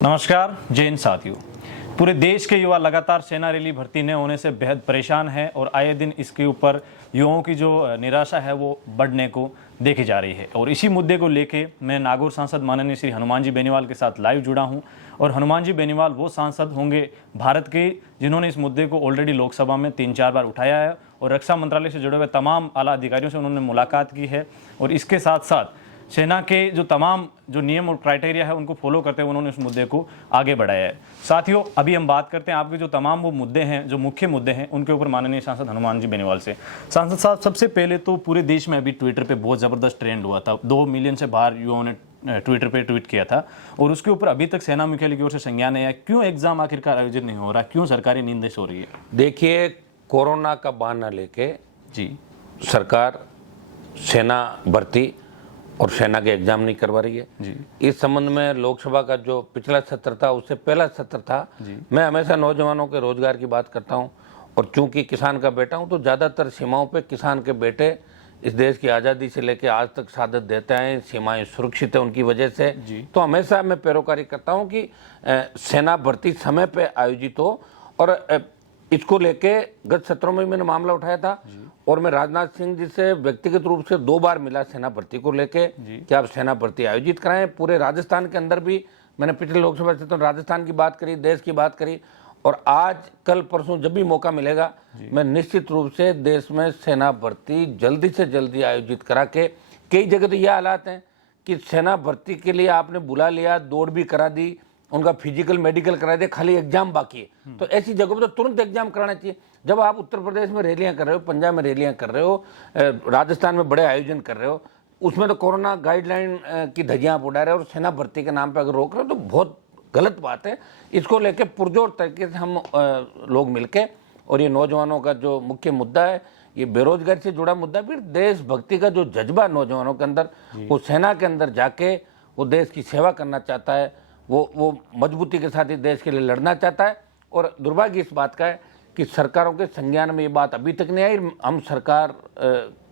नमस्कार जैन साथियों। पूरे देश के युवा लगातार सेना रैली भर्ती न होने से बेहद परेशान हैं और आए दिन इसके ऊपर युवाओं की जो निराशा है वो बढ़ने को देखी जा रही है। और इसी मुद्दे को लेके मैं नागौर सांसद माननीय श्री हनुमान जी बेनीवाल के साथ लाइव जुड़ा हूं। और हनुमान जी बेनीवाल वो सांसद होंगे भारत के जिन्होंने इस मुद्दे को ऑलरेडी लोकसभा में 3-4 बार उठाया है और रक्षा मंत्रालय से जुड़े हुए तमाम आला अधिकारियों से उन्होंने मुलाकात की है। और इसके साथ साथ सेना के जो तमाम जो नियम और क्राइटेरिया है उनको फॉलो करते हुए उन्होंने इस मुद्दे को आगे बढ़ाया है। साथियों, अभी हम बात करते हैं आपके जो तमाम वो मुद्दे हैं, जो मुख्य मुद्दे हैं, उनके ऊपर माननीय सांसद हनुमान जी बेनीवाल से। सांसद साहब, सबसे पहले तो पूरे देश में अभी ट्विटर पे बहुत ज़बरदस्त ट्रेंड हुआ था, 2 मिलियन से बाहर युवाओं ने ट्विटर पे ट्वीट किया था और उसके ऊपर अभी तक सेना मुख्यालय की ओर से संज्ञान नहीं आया। क्यों एग्जाम आखिरकार आयोजित नहीं हो रहा, क्यों सरकारी नींद सो रही है? देखिए, कोरोना का बहाना लेके जी सरकार सेना भर्ती और सेना के एग्जाम नहीं करवा रही है जी। इस संबंध में लोकसभा का जो पिछला सत्र था उससे पहला सत्र था। मैं हमेशा नौजवानों के रोजगार की बात करता हूं और चूंकि किसान का बेटा हूं तो ज़्यादातर सीमाओं पे किसान के बेटे इस देश की आज़ादी से लेकर आज तक शहादत देते हैं। सीमाएं सुरक्षित है उनकी वजह से। तो हमेशा मैं पैरोकारी करता हूँ कि सेना भर्ती समय पर आयोजित हो। और इसको लेके गत सत्रों में मैंने मामला उठाया था और मैं राजनाथ सिंह जी से व्यक्तिगत रूप से 2 बार मिला सेना भर्ती को लेके कि आप सेना भर्ती आयोजित कराएं। पूरे राजस्थान के अंदर भी मैंने पिछले लोकसभा से तो राजस्थान की बात करी, देश की बात करी। और आज कल परसों जब भी मौका मिलेगा मैं निश्चित रूप से देश में सेना भर्ती जल्दी से जल्दी आयोजित करा के, कई जगह तो ये हालात हैं कि सेना भर्ती के लिए आपने बुला लिया, दौड़ भी करा दी, उनका फिजिकल मेडिकल करा दे, खाली एग्जाम बाकी है। तो ऐसी जगहों पर तो तुरंत एग्जाम कराना चाहिए। जब आप उत्तर प्रदेश में रैलियां कर रहे हो, पंजाब में रैलियां कर रहे हो, राजस्थान में बड़े आयोजन कर रहे हो, उसमें तो कोरोना गाइडलाइन की धज्जियां आप उड़ा रहे हो और सेना भर्ती के नाम पर अगर रोक रहे हो तो बहुत गलत बात है। इसको लेकर पुरजोर तरीके से हम लोग मिलके, और ये नौजवानों का जो मुख्य मुद्दा है, ये बेरोजगारी से जुड़ा मुद्दा, फिर देशभक्ति का जो जज्बा नौजवानों के अंदर, वो सेना के अंदर जाके वो देश की सेवा करना चाहता है, वो मजबूती के साथ ही देश के लिए लड़ना चाहता है। और दुर्भाग्य इस बात का है कि सरकारों के संज्ञान में ये बात अभी तक नहीं आई। हम सरकार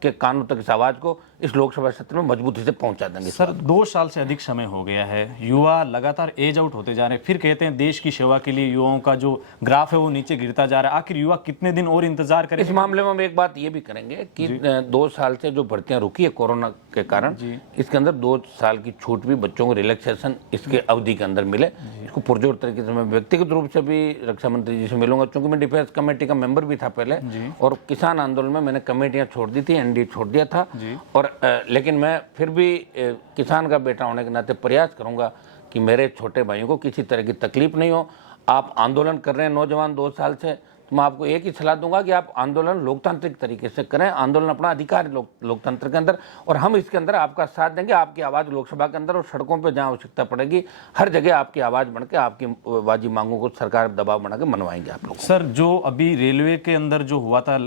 के कानों तक इस आवाज़ को इस लोकसभा सत्र में मजबूती से पहुंचा देंगे। सर, 2 साल से अधिक समय हो गया है, युवा लगातार एज आउट होते जा रहे हैं, फिर कहते हैं देश की सेवा के लिए युवाओं का जो ग्राफ है वो नीचे गिरता जा रहा है। आखिर युवा कितने दिन और इंतजार करें? इस मामले में हम एक बात ये भी करेंगे कि 2 साल से जो भर्तियां रुकी है कोरोना के कारण, इसके अंदर 2 साल की छूट भी बच्चों को रिलैक्सेशन इसके अवधि के अंदर मिले। इसको पुरजोर तरीके से मैं व्यक्तिगत रूप से भी रक्षा मंत्री जी से मिलूंगा, क्योंकि मैं डिफेंस कमेटी का मेंबर भी था पहले और किसान आंदोलन में मैंने कमेटियां छोड़ दी थी, एनडीए छोड़ दिया था। और लेकिन मैं फिर भी किसान का बेटा होने के नाते प्रयास करूंगा कि मेरे छोटे भाइयों को किसी तरह की तकलीफ नहीं हो। आप आंदोलन कर रहे हैं नौजवान 2 साल से, तो मैं आपको एक ही सलाह दूंगा कि आप आंदोलन लोकतांत्रिक तरीके से करें। आंदोलन अपना अधिकार है लोकतंत्र के अंदर, और हम इसके अंदर आपका साथ देंगे। आपकी आवाज़ लोकसभा के अंदर और सड़कों पर जहाँ आवश्यकता पड़ेगी हर जगह आपकी आवाज़ बन के आपकी वाजिब मांगों को सरकार दबाव बना के मनवाएंगे आप लोग। सर, जो अभी रेलवे के अंदर जो हुआ था,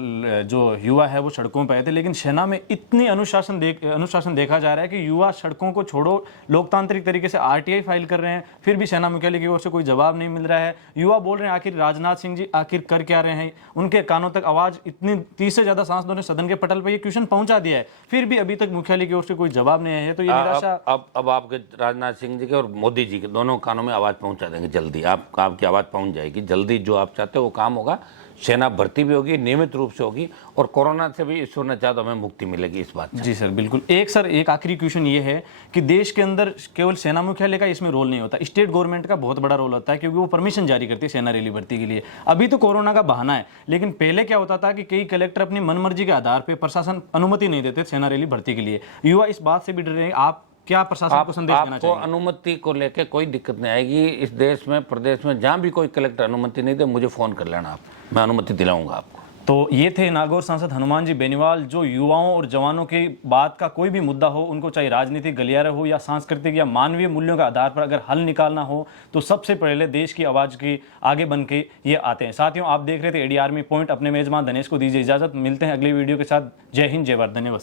जो युवा है वो सड़कों पर आए थे, लेकिन सेना में इतनी अनुशासन देखा जा रहा है कि युवा सड़कों को छोड़ो लोकतांत्रिक तरीके से आरटीआई फाइल कर रहे हैं, फिर भी सेना मुख्यालय की ओर से कोई जवाब नहीं मिल रहा है। युवा बोल रहे हैं आखिर राजनाथ सिंह जी आखिर कर क्या रहे हैं, उनके कानों तक आवाज इतनी 30 से ज्यादा सांसदों ने सदन के पटल पर ये क्वेश्चन पहुंचा दिया है, फिर भी अभी तक मुख्यालय की ओर से कोई जवाब नहीं आया है। तो ये निराशा अब आपके राजनाथ सिंह जी के और मोदी जी के दोनों कानों में आवाज पहुंचा देंगे जल्दी। आपकी आवाज पहुंच जाएगी जल्दी। जो आप चाहते हो वो काम होगा। सेना भर्ती भी होगी, नियमित रूप से होगी, और कोरोना से भी ईश्वर ने चाहा तो हमें मुक्ति मिलेगी इस बात से। जी सर, बिल्कुल। एक आखिरी क्वेश्चन ये है कि देश के अंदर केवल सेना मुख्यालय का इसमें रोल नहीं होता, स्टेट गवर्नमेंट का बहुत बड़ा रोल होता है, क्योंकि वो परमिशन जारी करती है सेना रैली भर्ती के लिए। अभी तो कोरोना का बहाना है, लेकिन पहले क्या होता था कि कई कलेक्टर अपनी मनमर्जी के आधार पर प्रशासन अनुमति नहीं देते सेना रैली भर्ती के लिए। युवा इस बात से भी डर रहे हैं। आप क्या प्रशासन को संदेश देना चाहिए? आपको अनुमति को लेकर कोई दिक्कत नहीं आएगी। इस देश में, प्रदेश में जहां भी कोई कलेक्टर अनुमति नहीं दे, मुझे फोन कर लेना आप, मैं अनुमति दिलाऊंगा आपको। तो ये थे नागौर सांसद हनुमान जी बेनीवाल, जो युवाओं और जवानों की बात का कोई भी मुद्दा हो, उनको चाहे राजनीतिक गलियारा हो या सांस्कृतिक या मानवीय मूल्यों के आधार पर अगर हल निकालना हो तो सबसे पहले देश की आवाज़ की आगे बन के ये आते हैं। साथियों, आप देख रहे थे एडी आर्मी पॉइंट। अपने मेजबान धनेश को दीजिए इजाजत। मिलते हैं अगली वीडियो के साथ। जय हिंद, जय भारत, धन्यवाद।